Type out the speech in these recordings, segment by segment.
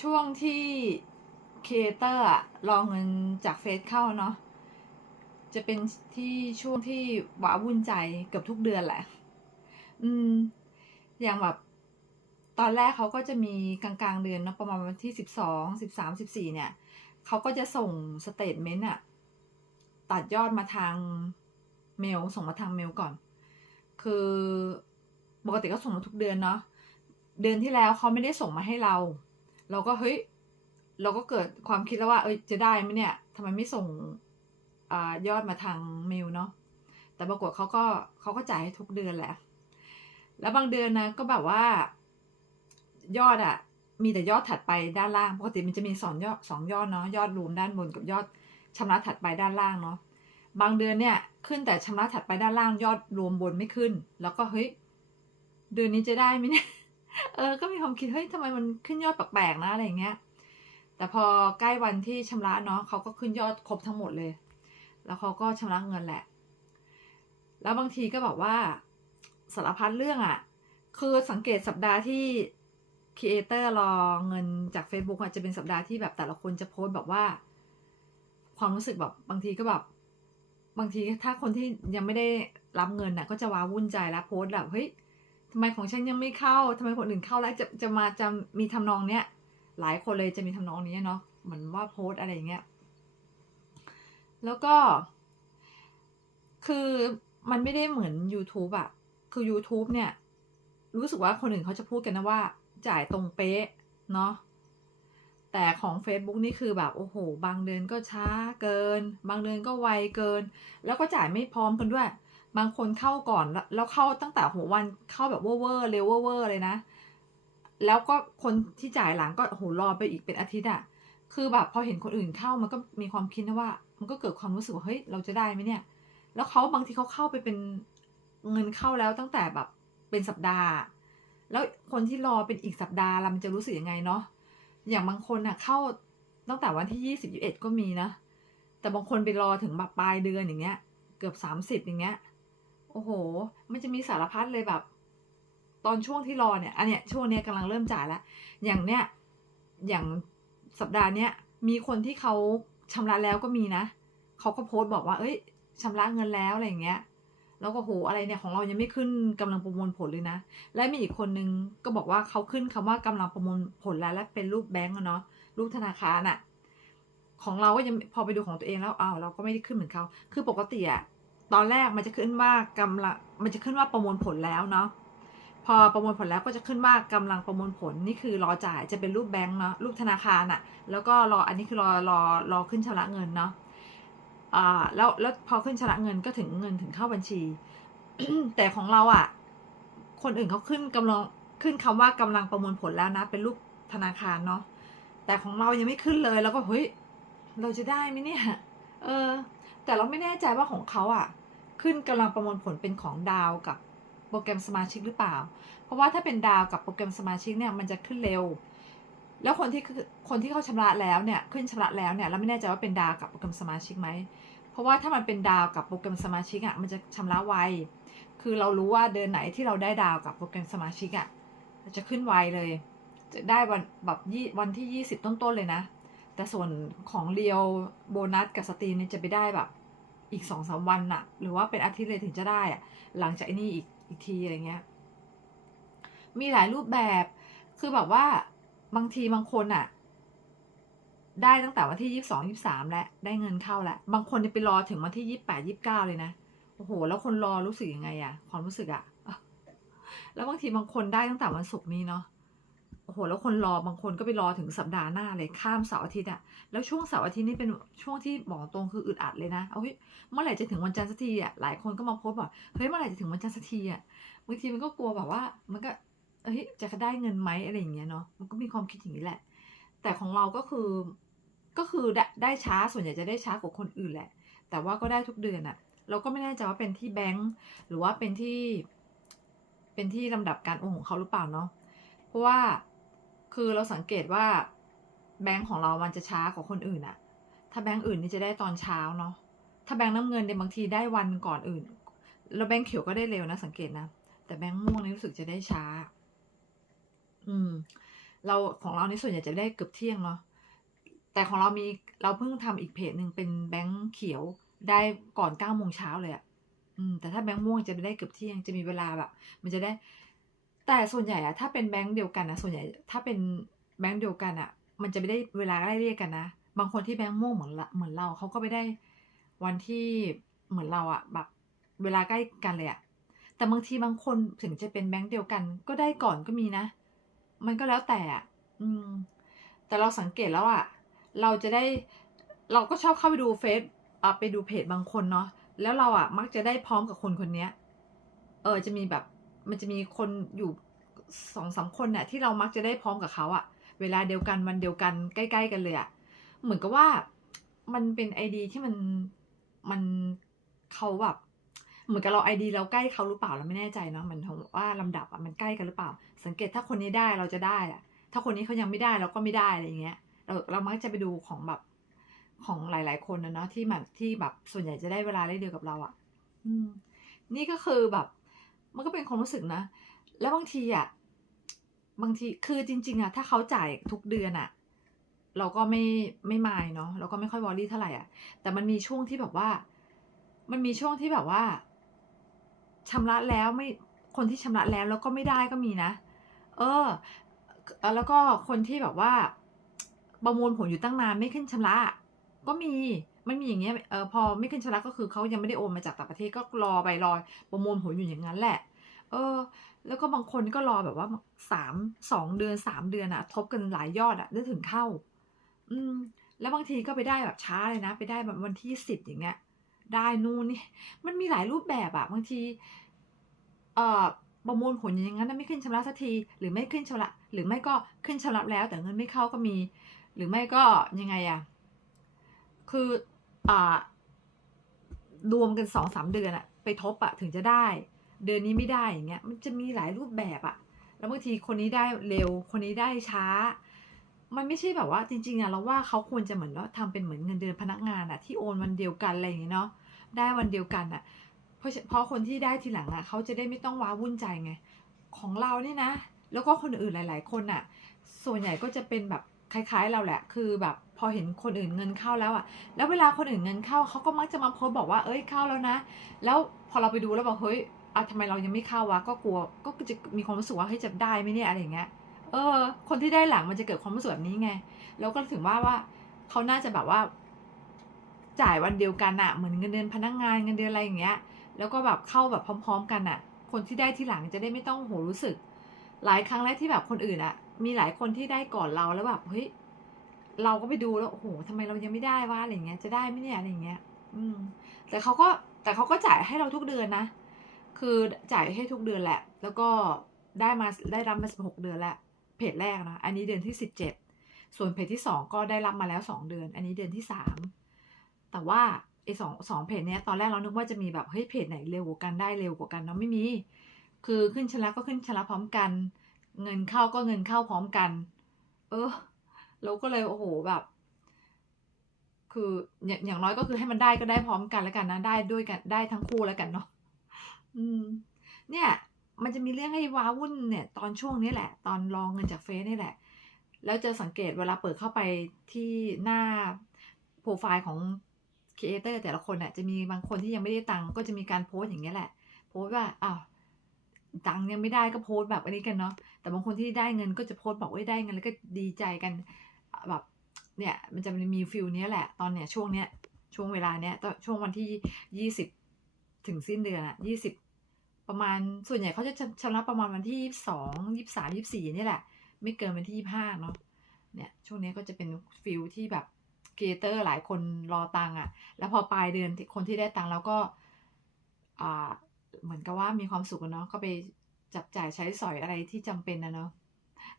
ช่วงที่ครีเอเตอร์อะรอเงินจากเฟซเข้าเนาะจะเป็นที่ช่วงที่หวาวุ่นใจเกือบทุกเดือนแหละ อืม อย่างแบบ ตอนแรกเขาก็จะมีกลางๆเดือนเนาะประมาณวันที่สิบสองสิบสามสิบสี่เนี่ย เขาก็จะส่งสเตทเมนต์อะตัดยอดมาทางเมล ส่งมาทางเมลก่อน คือปกติก็ส่งมาทุกเดือนเนาะ เดือนที่แล้วเขาไม่ได้ส่งมาให้เรา เราก็เฮ้ยเราก็เกิดความคิดแล้วว่า เอ้ยจะได้ไหมเนี่ยทำไมไม่ส่งอายอดมาทางเมลเนาะแต่ปรากฏเขาก็เขาก็จ่ายให้ทุกเดือนแหละ แล้วบางเดือนนะก็แบบว่า ยอดอะมีแต่ยอดถัดไปด้านล่างปกติมันจะมีสองยอดสองยอดเนาะยอดรวมด้านบนกับยอดชำระถัดไปด้านล่างเนาะบางเดือนเนี่ยขึ้นแต่ชำระถัดไปด้านล่างยอดรวมบนไม่ขึ้น แล้วก็เฮ้ยเดือนนี้จะได้ไหมเนี่ย เออ ก็มีความคิดเฮ้ยทำไมมันขึ้นยอดแปลกๆนะอะไรอย่างเงี้ย แต่พอใกล้วันที่ชำระเนาะเขาก็ขึ้นยอดครบทั้งหมดเลย แล้วเขาก็ชำระเงินแหละ แล้วบางทีก็บอกว่าสารพัดเรื่องอะ่ะ คือสังเกตสัปดาห์ที่ครีเอเตอร์รอเงินจาก Facebook อาจจะเป็นสัปดาห์ที่แบบแต่ละคนจะโพสต์แบบว่า ความรู้สึกแบบบางทีก็แบบบางทีถ้าคนที่ยังไม่ได้รับเงินน่ะ ก็จะว้าวุ่นใจแล้วโพสต์แบบเฮ้ย ทำไมของฉันยังไม่เข้าทำไมคนอื่นเข้าแล้วจะจะมาจะมีทำนองเนี้ยหลายคนเลยจะมีทำนองนี้เนาะเหมือนว่าโพสต์อะไรอย่างเงี้ยแล้วก็ คือมันไม่ได้เหมือน YouTube อะคือ YouTube เนี่ย รู้สึกว่าคนอื่นเขาจะพูดกันนะว่า จ่ายตรงเป๊ะเนาะแต่ของ Facebook นี่คือแบบโอ้โห บางเดือนก็ช้าเกิน บางเดือนก็ไวเกิน แล้วก็จ่ายไม่พร้อมกันด้วย บางคนเข้าก่อนแล้วเข้าตั้งแต่หัววันเข้าแบบเวอร์เร็วเวอร์เลยนะ แล้วก็คนที่จ่ายหลังก็โหรอไปอีกเป็นอาทิตย์อะคือแบบพอเห็นคนอื่นเข้ามันก็มีความคิดนะว่า มันก็เกิดความรู้สึกว่าเฮ้ยเราจะได้ไหมเนี่ย แล้วเขาบางทีเขาเข้าไปเป็นเงินเข้าแล้วตั้งแต่แบบเป็นสัปดาห์ แล้วคนที่รอเป็นอีกสัปดาห์ละมันจะรู้สึกยังไงเนาะอย่างบางคนอะเข้าตั้งแต่วันที่ยี่สิบยี่เอ็ดก็มีนะแต่บางคนไปรอถึงแบบปลายเดือนอย่างเงี้ย เกือบสามสิบอย่างเงี้ย โอ้โห มันจะมีสารพัดเลยแบบ ตอนช่วงที่รอเนี่ย อันเนี้ยช่วงเนี้ยกำลังเริ่มจ่ายแล้ว อย่างเนี้ย อย่างสัปดาห์เนี้ย มีคนที่เขาชำระแล้วก็มีนะ เขาก็โพสต์บอกว่า เอ้ยชำระเงินแล้วอะไรอย่างเงี้ย แล้วก็โหอะไรเนี่ยของเรายังไม่ขึ้นกำลังประมวลผลเลยนะ และมีอีกคนนึงก็บอกว่าเขาขึ้นคำว่ากำลังประมวลผลแล้ว และเป็นรูปแบงก์เนาะ รูปธนาคารอะของเราก็ยังพอไปดูของตัวเองแล้วอ้าวเราก็ไม่ได้ขึ้นเหมือนเขา คือปกติอะ ตอนแรกมันจะขึ้นว่ากำลังมันจะขึ้นว่าประมวลผลแล้วเนาะพอประมวลผลแล้วก็จะขึ้นว่ากำลังประมวลผลนี่คือรอจ่ายจะเป็นรูปแบงก์เนาะรูปธนาคารอะแล้วก็รออันนี้คือรอรอรอขึ้นชำระเงินเนาะอ่าแล้วแล้วพอขึ้นชำระเงินก็ถึงเงินถึงเข้าบัญชี แต่ของเราอะ่ะคนอื่นเขาขึ้นกำลังขึ้นคำว่ากำลังประมวลผลแล้วนะ เป็นรูปธนาคารเนาะแต่ของเรายังไม่ขึ้นเลยแล้วก็เฮ้ยเราจะได้ไหมเนี่ยเออ แต่เราไม่แน่ใจว่าของเขาอะ ขึ้นกำลังประมวลผลเป็นของดาวกับโปรแกรมสมาชิกหรือเปล่า เพราะว่าถ้าเป็นดาวกับโปรแกรมสมาชิกเนี่ยมันจะขึ้นเร็ว แล้วคนที่คนที่เขาชำระแล้วเนี่ยขึ้นชำระแล้วเนี่ยเราไม่แน่ใจว่าเป็นดาวกับโปรแกรมสมาชิกไหม เพราะว่าถ้ามันเป็นดาวกับโปรแกรมสมาชิกอะมันจะชำระไว คือเรารู้ว่าเดือนไหนที่เราได้ดาวกับโปรแกรมสมาชิกอะจะขึ้นไวเลย จะได้วันแบบยี่วันที่ยี่สิบต้นๆเลยนะ แต่ส่วนของเรียวโบนัสกับสตรีนี่จะไปได้แบบ อีกสองสามวันน่ะ หรือว่าเป็นอาทิตย์เลยถึงจะได้อะหลังจากนี่อีกอีกทีอะไรเงี้ย มีหลายรูปแบบ คือแบบว่าบางทีบางคนอะได้ตั้งแต่วันที่ยี่สิบสองยี่สามแล้วได้เงินเข้าแล้วบางคนจะไปรอถึงวันที่ยี่แปดยี่เก้าเลยนะโอ้โห แล้วคนรอรู้สึกยังไงอะความรู้สึกอะแล้วบางทีบางคนได้ตั้งแต่วันศุกร์นี้เนาะ โอ้โหแล้วคนรอบางคนก็ไปรอถึงสัปดาห์หน้าเลยข้ามเสาร์อาทิตย์อะแล้วช่วงเสาร์อาทิตย์นี่เป็นช่วงที่บอกตรงคืออึดอัดเลยนะเอ้ยเมื่อไหร่จะถึงวันจันทร์สักทีอะหลายคนก็มาโพสบอกเฮ้ยเมื่อไหร่จะถึงวันจันทร์สักทีอะบางทีมันก็กลัวแบบว่า มันก็เฮ้ยจะได้เงินไหมอะไรอย่างเงี้ยเนาะมันก็มีความคิดอย่างนี้แหละ แต่ของเราก็คือก็คือได้ได้ช้าส่วนใหญ่จะได้ช้ากว่าคนอื่นแหละ แต่ว่าก็ได้ทุกเดือนอะเราก็ไม่แน่ใจว่าเป็นที่แบงก์หรือว่าเป็นที่ เป็นที่ลำดับการโอนของเขาหรือเปล่าเนาะเพราะว่า คือเราสังเกตว่าแบงก์ของเรามันจะช้ากว่าคนอื่นอะถ้าแบงก์อื่นนี่จะได้ตอนเช้าเนาะ ถ้าแบงก์น้ำเงินเนี่ยบางทีได้วันก่อนอื่น แล้วแบงก์เขียวก็ได้เร็วนะสังเกตนะ แต่แบงก์ม่วงนี่รู้สึกจะได้ช้า อืม เราของเราในส่วนใหญ่จะได้เกือบเที่ยงเนาะ แต่ของเรามีเราเพิ่งทำอีกเพจหนึ่งเป็นแบงค์เขียวได้ก่อนเก้าโมงเช้าเลยอะอืมแต่ถ้าแบงค์ม่วงจะได้เกือบเที่ยงจะมีเวลาแบบ มันจะได้ แต่ส่วนใหญ่อะถ้าเป็นแบงค์เดียวกันนะส่วนใหญ่ถ้าเป็นแบงค์เดียวกันอะมันจะไม่ได้เวลาไล่เรียกกันนะ บางคนที่แบงค์ม่วงเหมือนเหมือนเราเขาก็ไม่ได้วันที่เหมือนเราอะแบบเวลาใกล้กันเลยอะแต่บางทีบางคนถึงจะเป็นแบงค์เดียวกัน ก็ได้ก่อนก็มีนะ มันก็แล้วแต่อะอืม แต่เราสังเกตแล้วอะเราจะได้เราก็ชอบเข้าไปดูเฟซอะไปดูเพจบางคนเนาะแล้วเราอะมักจะได้พร้อมกับคนคนนี้เออจะมีแบบ มันจะมีคนอยู่สองสามคนเนี่ยที่เรามักจะได้พร้อมกับเขาอะเวลาเดียวกันวันเดียวกันใกล้ ๆ กันเลยอะเหมือนกับว่ามันเป็นไอดีที่มันมันเขาแบบเหมือนกับเราไอดีเราใกล้เขาหรือเปล่าเราไม่แน่ใจเนาะมันว่าลำดับอะมันใกล้กันหรือเปล่า สังเกตถ้าคนนี้ได้เราจะได้อะถ้าคนนี้เขายังไม่ได้เราก็ไม่ได้อะไรอย่างเงี้ยเราเรามักจะไปดูของแบบของหลาย ๆ คนนะเนาะที่แบบที่แบบส่วนใหญ่จะได้เวลาได้เดียวกับเราอะอืม นี่ก็คือแบบ มันก็เป็นความรู้สึกนะ แล้วบางทีอะบางทีคือจริง ๆอะถ้าเขาจ่ายทุกเดือนอะเราก็ไม่ไม่มายเนาะเราก็ไม่ค่อยวอรี่เท่าไหร่อะแต่มันมีช่วงที่แบบว่า มันมีช่วงที่แบบว่าชำระแล้วไม่คนที่ชำระแล้วแล้วก็ไม่ได้ก็มีนะ เออ แล้วก็คนที่แบบว่า ประมวลผลอยู่ตั้งนานไม่ขึ้นชำระ ก็มี มันมีอย่างเงี้ยเออพอไม่ขึ้นชำระก็คือเขายังไม่ได้โอนมาจากต่างประเทศก็รอไปรอประมวลผลอยู่อย่างนั้นแหละ เออ แล้วก็บางคนก็รอแบบว่าสามสองเดือนสามเดือนอะทบกันหลายยอดอะได้ถึงเข้า อืม แล้วบางทีก็ไปได้แบบช้าเลยนะ ไปได้แบบวันที่สิบอย่างเงี้ย ได้นู่นนี่มันมีหลายรูปแบบอะบางที เอ่อประมวลผลอย่างนั้นไม่ขึ้นชำระสักทีหรือไม่ขึ้นชำระ หรือไม่ก็ขึ้นชำระแล้ว แต่เงินไม่เข้าก็มี หรือไม่ก็ยังไงอะคือ รวมกันสองสามเดือนอะไปทบอะถึงจะได้ เดือนนี้ไม่ได้อย่างเงี้ยมันจะมีหลายรูปแบบอะแล้วบางทีคนนี้ได้เร็วคนนี้ได้ช้า มันไม่ใช่แบบว่าจริงๆอะเราว่าเขาควรจะเหมือนว่าทำเป็นเหมือนเงินเดือนพนักงานอะที่โอนวันเดียวกันอะไรอย่างเงี้ยเนาะได้วันเดียวกันอะเพราะเพราะคนที่ได้ทีหลังอะเขาจะได้ไม่ต้องว้าวุ่นใจไงของเราเนี่ยนะ แล้วก็คนอื่นหลาย ๆ คนอะส่วนใหญ่ก็จะเป็นแบบคล้าย ๆ เราแหละคือแบบ พอเห็นคนอื่นเงินเข้าแล้วอะแล้วเวลาคนอื่นเงินเข้าเขาก็มักจะมาโพสบอกว่าเอ้ยเข้าแล้วนะ แล้วพอเราไปดูแล้วบอกเฮ้ยอะทำไมเรายังไม่เข้าวะก็กลัวก็จะมีความรู้สึกว่าเฮ้ยจะได้ไหมเนี่ยอะไรอย่างเงี้ยเออ คนที่ได้หลังมันจะเกิดความรู้สึกแบบนี้ไงแล้วก็ถึงว่าว่าเขาน่าจะแบบว่า จ่ายวันเดียวกันอะเหมือนเงินเดือนพนักงานเงินเดือนอะไรอย่างเงี้ย แล้วก็แบบเข้าแบบพร้อม ๆ กันอะคนที่ได้ที่หลังจะได้ไม่ต้องโหรู้สึก หลายครั้งแล้วที่แบบคนอื่นอะมีหลายคนที่ได้ก่อนเราแล้วแบบเฮ้ย เราก็ไปดูแล้วโอ้โหทำไมเรายังไม่ได้วะอะไรเงี้ยจะได้ไหมเนี่ยอะไรเงี้ย อืม แต่เขาก็แต่เขาก็จ่ายให้เราทุกเดือนนะคือจ่ายให้ทุกเดือนแหละ แล้วก็ได้มาได้รับมาสิบหกเดือนแล้วเพจแรกนะอันนี้เดือนที่สิบเจ็ดส่วนเพจที่สองก็ได้รับมาแล้วสองเดือน อันนี้เดือนที่สามแต่ว่าไอ้สองสองเพจเนี้ยตอนแรกเรานึกว่าจะมีแบบเฮ้ยเพจไหนเร็วกว่ากันได้เร็วกว่ากันเนาะไม่มี คือขึ้นชำระก็ขึ้นชำระพร้อมกัน เงินเข้าก็เงินเข้าพร้อมกัน เออ เราก็เลยโอ้โหแบบ คืออย่างอย่างน้อยก็คือให้มันได้ก็ได้พร้อมกันแล้วกันนะได้ด้วยกันได้ทั้งคู่แล้วกันเนาะอืม เนี่ย มันจะมีเรื่องให้ว้าวุ่นเนี่ย ตอนช่วงนี้แหละ ตอนรองเงินจากเฟซนี่แหละ แล้วจะสังเกตเวลาเปิดเข้าไปที่หน้าโปรไฟล์ของครีเอเตอร์แต่ละคนเนี่ยจะมีบางคนที่ยังไม่ได้ตังก็จะมีการโพสต์อย่างเงี้ยแหละ โพสต์ว่าอ้าวตังยังไม่ได้ก็โพสต์แบบอันนี้กันเนาะแต่บางคนที่ได้เงินก็จะโพสต์บอกว่าได้เงินแล้วก็ดีใจกัน แบบเนี่ยมันจะมีฟิลเนี้ยแหละตอนเนี้ยช่วงเนี้ยช่วงเวลาเนี้ยช่วงวันที่ยี่สิบถึงสิ้นเดือนอะยี่สิบประมาณส่วนใหญ่เขาจะชำระประมาณวันที่ยี่สองยี่สามยี่สี่นี่แหละ ไม่เกินวันที่ยี่ห้าเนาะเนี่ยช่วงนี้ก็จะเป็นฟิลที่แบบครีเอเตอร์หลายคนรอตังอะแล้วพอปลายเดือนคนที่ได้ตังแล้วก็อ่าเหมือนกับว่ามีความสุขเนาะก็ไปจับจ่ายใช้สอยอะไรที่จำเป็นนะเนาะ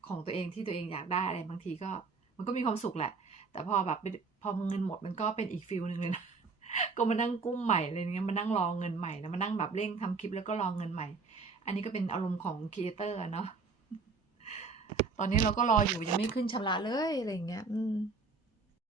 ของตัวเองที่ตัวเองอยากได้อะไรบางทีก็ มันก็มีความสุขแหละ แต่พอแบบพอเงินหมดมันก็เป็นอีกฟิลหนึ่งเลยนะก็มานั่งกุ้มใหม่อะไรเงี้ยมานั่งรอเงินใหม่นะมานั่งแบบเร่งทำคลิปแล้วก็รอเงินใหม่ อันนี้ก็เป็นอารมณ์ของครีเอเตอร์เนาะตอนนี้เราก็รออยู่ยังไม่ขึ้นชำระเลยอะไรเงี้ย อืม